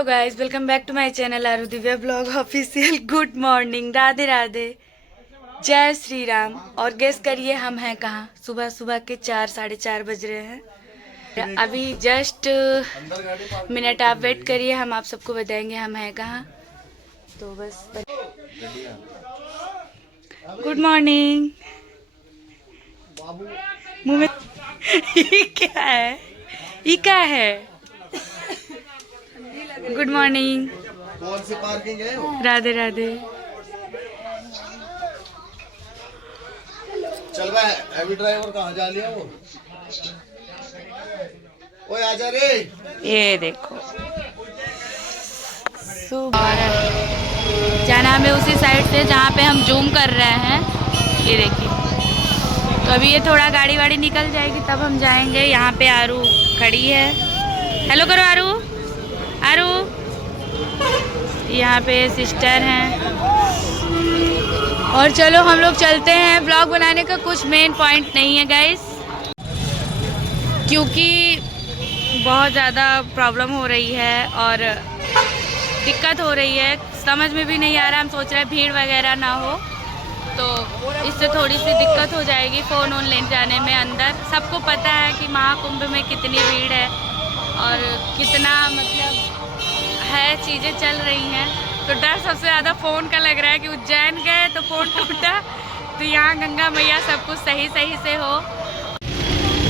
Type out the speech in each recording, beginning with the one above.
Hello guys, welcome back to my channel Aaru Divya blog official. Good morning, Radhe Radhe, जय श्री राम। और guess करिए हम हैं कहाँ। सुबह सुबह के 4 साढ़े 4 बज रहे हैं। अभी जस्ट मिनट आप वेट करिए, हम आप सबको बताएंगे हम हैं कहाँ। तो बस गुड मॉर्निंग। मुँह में ये क्या है, ये क्या है? गुड मॉर्निंग, कौन सी पार्किंग है? राधे राधे। चल रहा है अभी। ड्राइवर कहाँ जा लिया वो? ओए आजा रे। ये देखो सुबह जाना हमें उसी साइड से जहाँ पे हम जूम कर रहे हैं। ये देखिए, तो अभी ये थोड़ा गाड़ी वाड़ी निकल जाएगी तब हम जाएंगे। यहाँ पे आरू खड़ी है। हेलो करो आरू। आरू, यहाँ पे सिस्टर हैं। और चलो हम लोग चलते हैं। ब्लॉग बनाने का कुछ मेन पॉइंट नहीं है गाइस, क्योंकि बहुत ज़्यादा प्रॉब्लम हो रही है और दिक्कत हो रही है। समझ में भी नहीं आ रहा। हम सोच रहे हैं भीड़ वगैरह ना हो तो इससे थोड़ी सी दिक्कत हो जाएगी फ़ोन ऑन लेने जाने में अंदर। सबको पता है कि महाकुंभ में कितनी भीड़ है और कितना मतलब है, चीज़ें चल रही हैं। तो डर सबसे ज़्यादा फ़ोन का लग रहा है कि उज्जैन गए तो फ़ोन टूटा, तो यहाँ गंगा मैया सब कुछ सही सही से हो।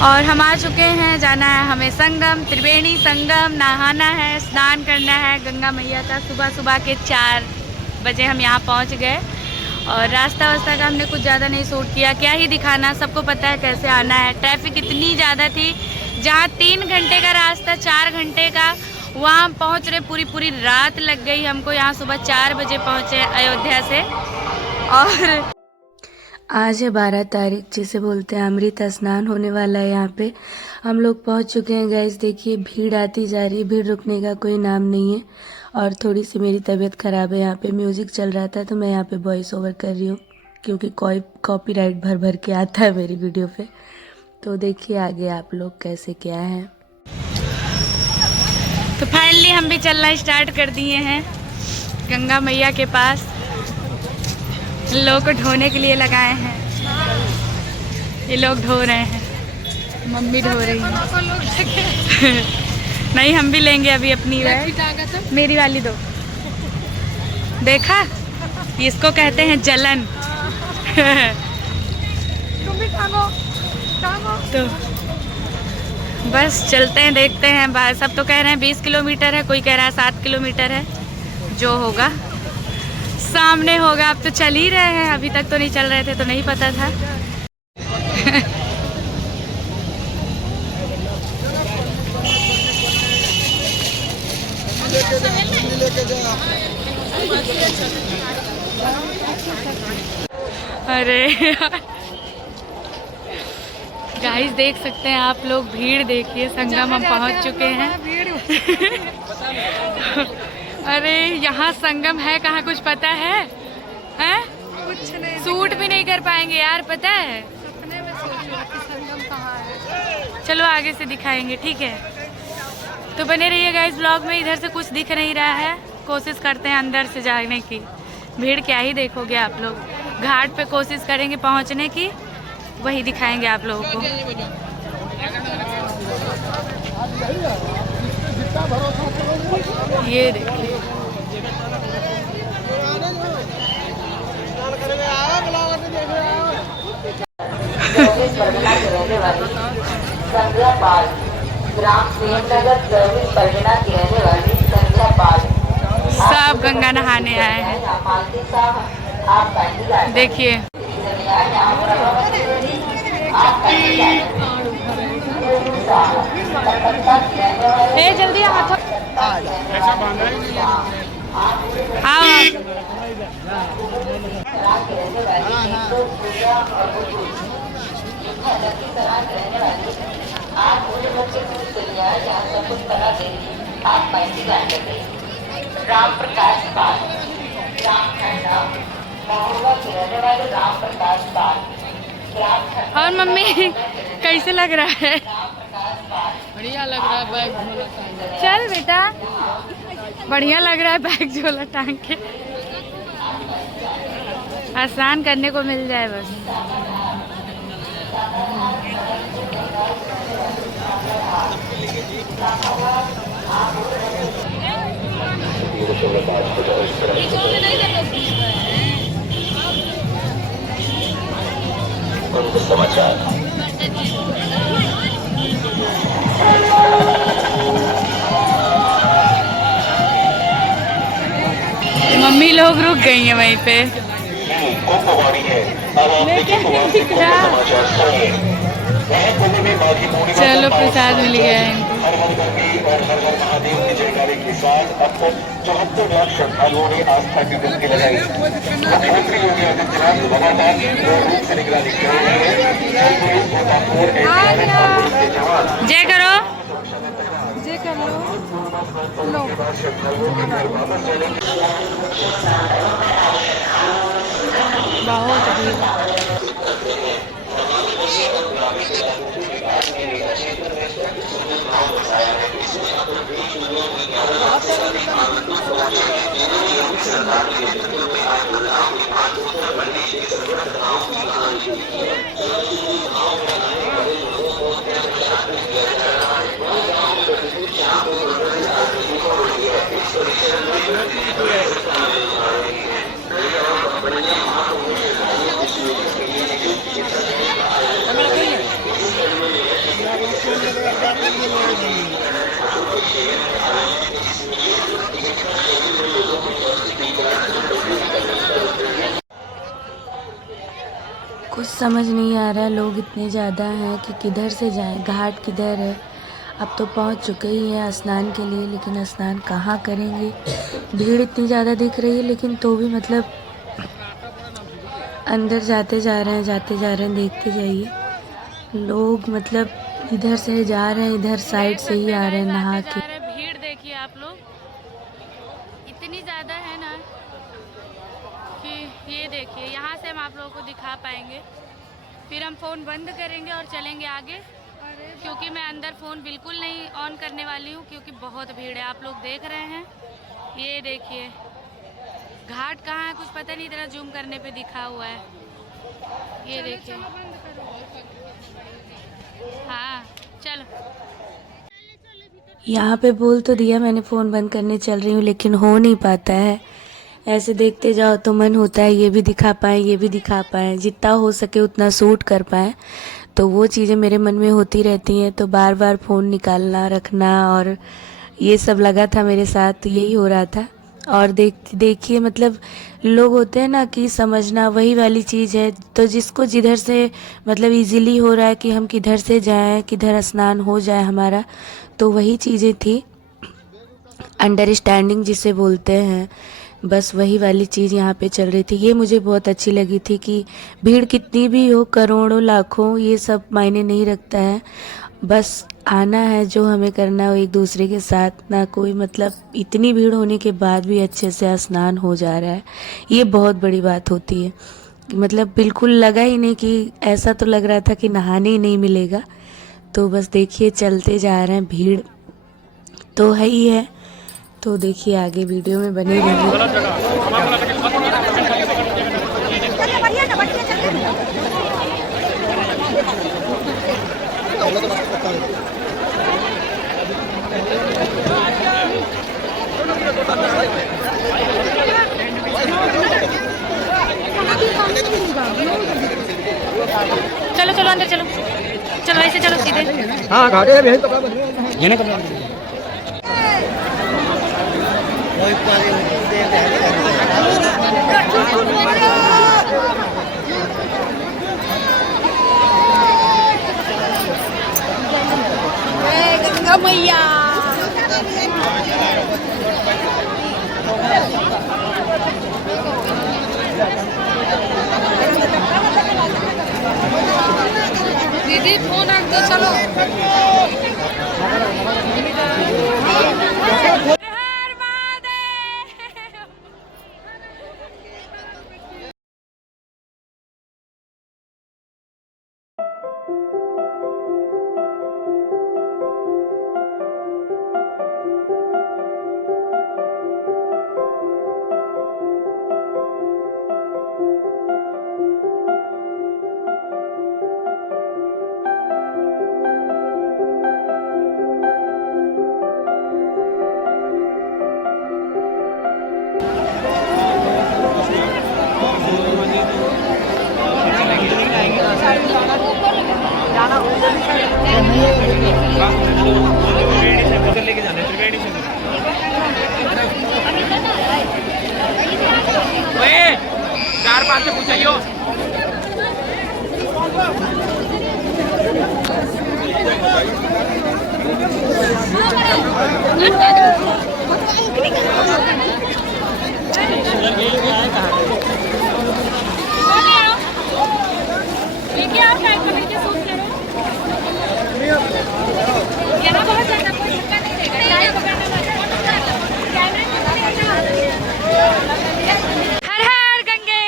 और हम आ चुके हैं, जाना है हमें संगम, त्रिवेणी संगम, नहाना है, स्नान करना है गंगा मैया का। सुबह सुबह के 4 बजे हम यहाँ पहुँच गए और रास्ता वास्ता का हमने कुछ ज़्यादा नहीं शूट किया। क्या ही दिखाना, सबको पता है कैसे आना है। ट्रैफिक इतनी ज़्यादा थी, जहाँ 3 घंटे का रास्ता 4 घंटे का, वहाँ हम पहुँच रहे पूरी रात लग गई हमको। यहाँ सुबह 4 बजे पहुँचे अयोध्या से। और आज है 12 तारीख, जिसे बोलते हैं अमृत स्नान होने वाला है। यहाँ पे हम लोग पहुँच चुके हैं गाइस। देखिए भीड़ आती जा रही है, भीड़ रुकने का कोई नाम नहीं है। और थोड़ी सी मेरी तबीयत ख़राब है। यहाँ पे म्यूज़िक चल रहा था तो मैं यहाँ पे वॉइस ओवर कर रही हूँ, क्योंकि कोई कॉपीराइट भर के आता है मेरी वीडियो पे। तो देखिए आगे आप लोग कैसे क्या है। तो फाइनली हम भी चलना स्टार्ट कर दिए हैं गंगा मैया के पास। लोग को ढोने के लिए लगाए हैं, ये लोग ढो रहे हैं, मम्मी ढो रही है। नहीं हम भी लेंगे अभी अपनी राय। मेरी वाली दो। देखा, इसको कहते हैं जलन। तो बस चलते हैं, देखते हैं। बाहर सब तो कह रहे हैं 20 किलोमीटर है, कोई कह रहा है 7 किलोमीटर है। जो होगा सामने होगा। अब तो चल ही रहे हैं, अभी तक तो नहीं चल रहे थे तो नहीं पता था। अरे गाइस देख सकते हैं आप लोग, भीड़ देखिए। संगम हम पहुंच चुके हैं। अरे यहाँ संगम है कहाँ, कुछ पता है? हैं? कुछ नहीं, शूट भी नहीं कर पाएंगे यार, पता है? सपने में सोच रहे कि संगम कहाँ है। चलो आगे से दिखाएंगे, ठीक है? तो बने रहिए गाइस ब्लॉग में। इधर से कुछ दिख नहीं रहा है, कोशिश करते हैं अंदर से जाने की। भीड़ क्या ही देखोगे आप लोग। घाट पे कोशिश करेंगे पहुँचने की, वही दिखाएंगे आप लोगों को। ये देखिए, सब गंगा नहाने आए हैं। देखिए जल्दी हाथ ऐसा बांधा ही नहीं है। राम प्रकाश पाल, राम खंडा, महोबा के रहने वाले राम प्रकाश पाल। और मम्मी कैसे लग रहा है? बढ़िया लग रहा है। बैग चल बेटा, बढ़िया लग रहा है बैग झोला टांग के। स्नान करने को मिल जाए बस। समाचार मम्मी लोग रुक गई हैं वहीं पे। चलो प्रसाद मिल गया है इनको। हर हर गंगे और हर हर महादेव की जयकारे के साथ अब तक 74 लाख श्रद्धालुओं ने आस्था की डुबकी लगाई। मुख्यमंत्री योगी आदित्यनाथ लगातार रूप से निगरानी कर रहे हैं। पुलिस गोताखोर एसडीआरएफ और पुलिस के जवान जय करो। जे कर लो। श्रद्धालुओं के घर वापस जाने के बहुत भीड़। कुछ समझ नहीं आ रहा है, लोग इतने ज़्यादा हैं कि किधर से जाएं, घाट किधर है। अब तो पहुंच चुके ही हैं स्नान के लिए, लेकिन स्नान कहाँ करेंगे। भीड़ इतनी ज़्यादा दिख रही है, लेकिन तो भी मतलब अंदर जाते जा रहे हैं, देखते जाइए। लोग मतलब इधर से जा रहे हैं, इधर साइड से ही आ रहे हैं नहा के। भीड़ देखिए आप लोग, इतनी ज़्यादा है ना कि ये देखिए। यहाँ से हम आप लोगों को दिखा पाएंगे, फिर हम फ़ोन बंद करेंगे और चलेंगे आगे, क्योंकि मैं अंदर फ़ोन बिल्कुल नहीं ऑन करने वाली हूँ, क्योंकि बहुत भीड़ है। आप लोग देख रहे हैं, ये देखिए घाट कहाँ है कुछ पता नहीं, इतना जूम करने पे दिखा हुआ है। ये देखिए, हाँ चलो। यहाँ पे बोल तो दिया मैंने फ़ोन बंद करने चल रही हूँ, लेकिन हो नहीं पाता है। ऐसे देखते जाओ तो मन होता है ये भी दिखा पाएँ, ये भी दिखा पाएँ, जितना हो सके उतना शूट कर पाएँ। तो वो चीज़ें मेरे मन में होती रहती हैं, तो बार बार फ़ोन निकालना रखना और ये सब लगा था मेरे साथ, यही हो रहा था। और देखिए मतलब लोग होते हैं ना कि समझना वही वाली चीज़ है। तो जिसको जिधर से मतलब इजीली हो रहा है कि हम किधर से जाएं, किधर स्नान हो जाए हमारा, तो वही चीज़ें थी। अंडरस्टैंडिंग जिसे बोलते हैं, बस वही वाली चीज़ यहाँ पे चल रही थी। ये मुझे बहुत अच्छी लगी थी कि भीड़ कितनी भी हो, करोड़ों लाखों, ये सब मायने नहीं रखता है। बस आना है, जो हमें करना है वो एक दूसरे के साथ, ना कोई मतलब इतनी भीड़ होने के बाद भी अच्छे से स्नान हो जा रहा है। ये बहुत बड़ी बात होती है। मतलब बिल्कुल लगा ही नहीं कि, ऐसा तो लग रहा था कि नहाने ही नहीं मिलेगा। तो बस देखिए चलते जा रहे हैं, भीड़ तो है ही है। तो देखिए आगे वीडियो में बने रहिए। चलो चलो अंदर चलो, चलो ऐसे चलो सीधे। हाँ घाटे भेज तो गंगा मैया। दीदी फोन रख दो, चलो। चार पाँच से पूछाइयो। हर हर गंगे।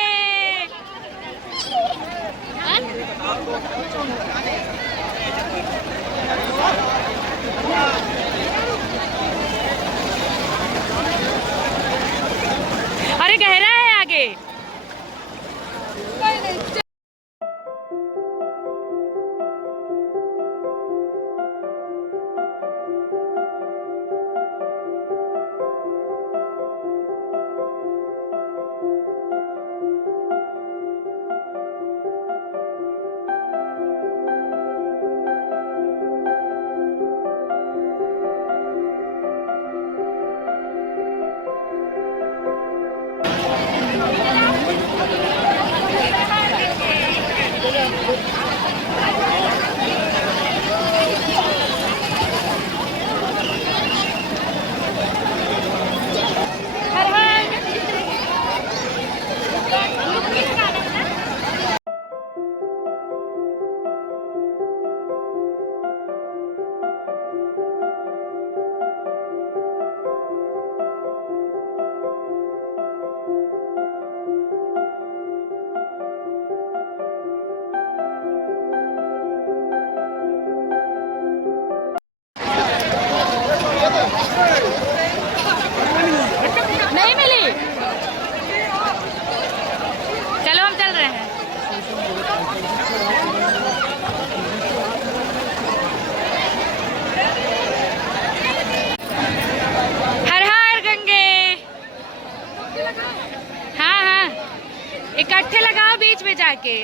अरे गहरा है आगे। नहीं मिली। चलो हम चल रहे हैं। हर हर गंगे। हाँ हाँ, इकट्ठे लगाओ बीच में जाके।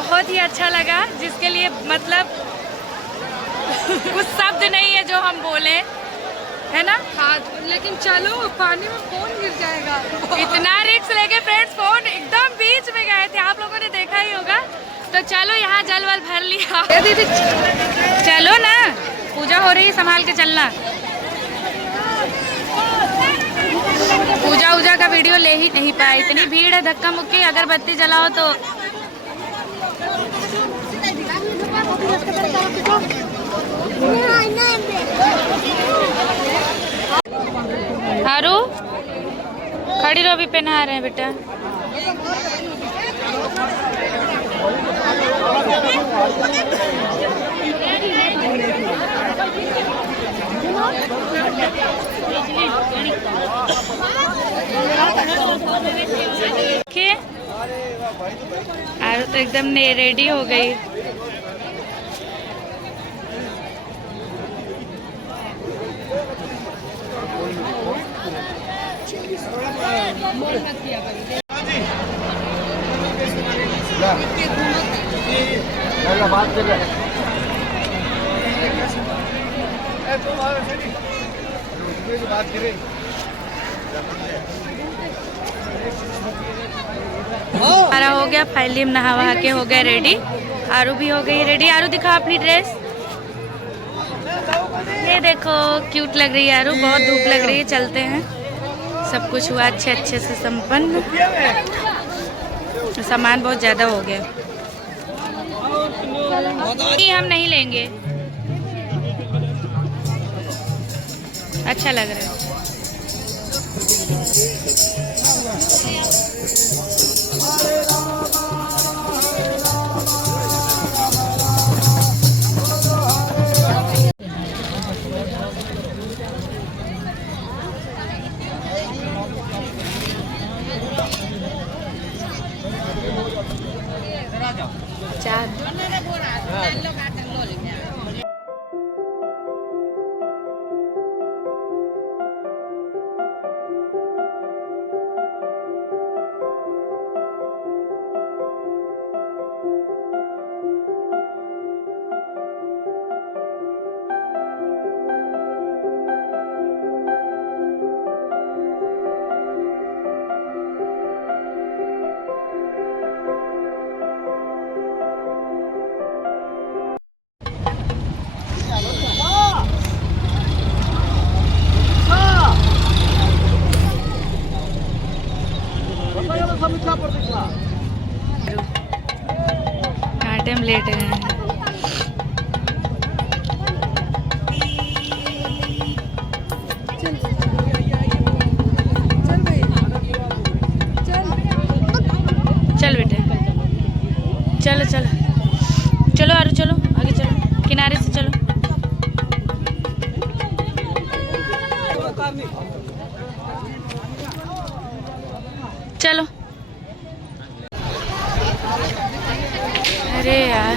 बहुत ही अच्छा लगा, जिसके लिए मतलब कुछ शब्द नहीं है जो हम बोले, है ना। हाँ, लेकिन चलो पानी में फोन गिर जाएगा। इतना रिस्क लेके फ्रेंड्स फोन एकदम बीच में गए थे, आप लोगों ने देखा ही होगा। तो चलो यहाँ जल वल भर लिया। दीदी चलो ना, पूजा हो रही है, संभाल के चलना। पूजा उजा का वीडियो ले ही नहीं पाया, इतनी भीड़ है, धक्का मुक्की, अगरबत्ती जलाओ तो। हारू खड़ी रहो, भी पहना रहे हैं बेटा। देखिए आरू तो एकदम रेडी हो गई। हमारा हो गया फाइनली, हम नहा वहा के हो गए रेडी। आरू भी हो गई रेडी। आरू दिखा अपनी ड्रेस, ये देखो क्यूट लग रही है आरू। बहुत धूप लग रही है, चलते हैं। सब कुछ हुआ अच्छे से संपन्न। सामान बहुत ज़्यादा हो गया, ये हम नहीं लेंगे। अच्छा लग रहा है। घाटे में लेट गए हैं। चल बेटे, चलो चलो चलो आरू, चलो आगे चलो, किनारे से चलो। चलो। अरे यार,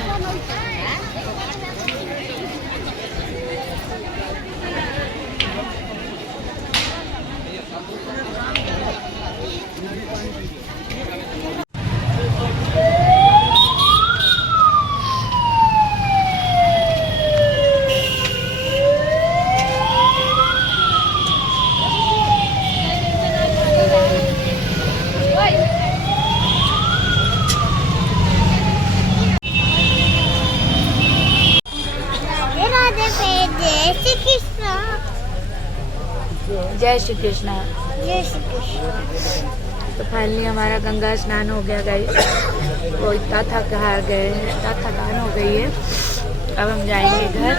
जय श्री कृष्णा। जय श्री कृष्ण। तो फाइनली हमारा गंगा स्नान हो गया गाइस। वो इतना थका गए हैं, इतना थकान हो गई है। अब हम जाएंगे घर।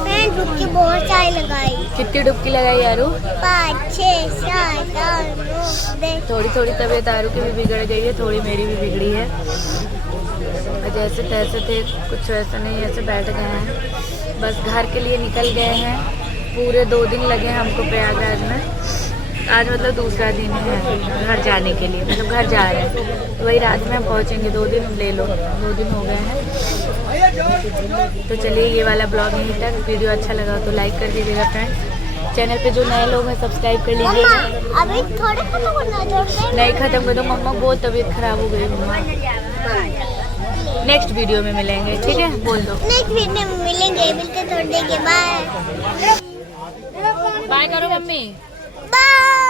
मैं डुबकी बहुत सारी लगाई। कितनी डुबकी लगाई आरू? 5, 6, 7, 8, 9, 10। थोड़ी थोड़ी तबीयत आरू की भी बिगड़ गई है, थोड़ी मेरी भी बिगड़ी है। जैसे तैसे थे, कुछ वैसा नहीं, ऐसे बैठ गए हैं। बस घर के लिए निकल गए हैं। पूरे 2 दिन लगे हमको प्रयागराज में। आज मतलब दूसरा दिन है घर जाने के लिए, मतलब घर जा रहे हैं। तो वही रात में हम पहुँचेंगे। 2 दिन ले लो, 2 दिन हो गए हैं। तो चलिए, ये वाला ब्लॉग यहीं तक। वीडियो अच्छा लगा तो लाइक कर दीजिएगा फ्रेंड्स। चैनल पे जो नए लोग हैं सब्सक्राइब कर लीजिएगा। अभी थोड़े खत्म होना है। नहीं खत्म कर दो, मम्मा बहुत तबीयत खराब हो गई। मम्मा नेक्स्ट वीडियो में मिलेंगे, ठीक है? बोल दो। नेक्स्ट वीडियो में मिलेंगे, मिलते थोड़ी देर के बाद। बाय करो मम्मी। बाय।